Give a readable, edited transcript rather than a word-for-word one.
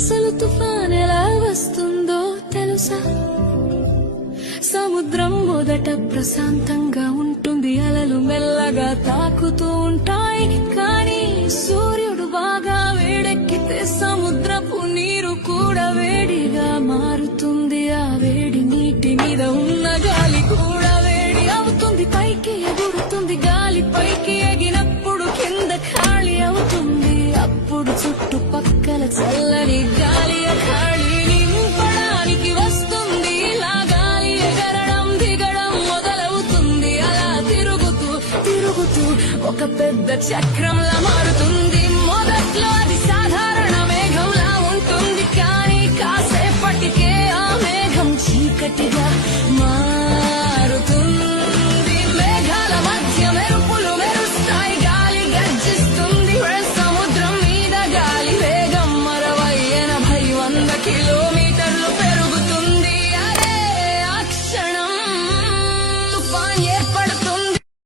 అసలు తుఫాన్ ఎలా వస్తుందో తెలుసా? సముద్రం మొదట ప్రశాంతంగా ఉంటుంది, అలలు మెల్లగా తాకుతూ ఉంటాయి. కానీ సూర్యుడు బాగా వేడెక్కితే సముద్రపు నీరు కూడా వేడిగా మారుతుంది. ఆ వేడి నీటి మీద ఉన్న గాలి కూడా వేడి అవుతుంది, పైకి ఎగురుతుంది. గాలి పైకి ఎగినప్పుడు కింద ఖాళీ అవుతుంది. అప్పుడు చుట్టుపక్కల చల్లని గాలి ఖాళీ నింపడానికి వస్తుంది. ఇలా గాలి ఎగరడం దిగడం మొదలవుతుంది. అలా తిరుగుతూ తిరుగుతూ ఒక పెద్ద చక్రంలా మారుతుంది. మొదట్లో అది సాధారణ మేఘంలా ఉంటుంది, కానీ కాసేపటికే ఆ మేఘం చీకటిగా మారుతుంది. మేఘాల మధ్య మెరుపులు మెరుస్తాయి, గాలి గర్జిస్తుంది. సముద్రం మీద గాలి వేగం 60-80-100 కిలోమీటర్లు పెరుగుతుంది. అదే ఆ క్షణం తుఫాన్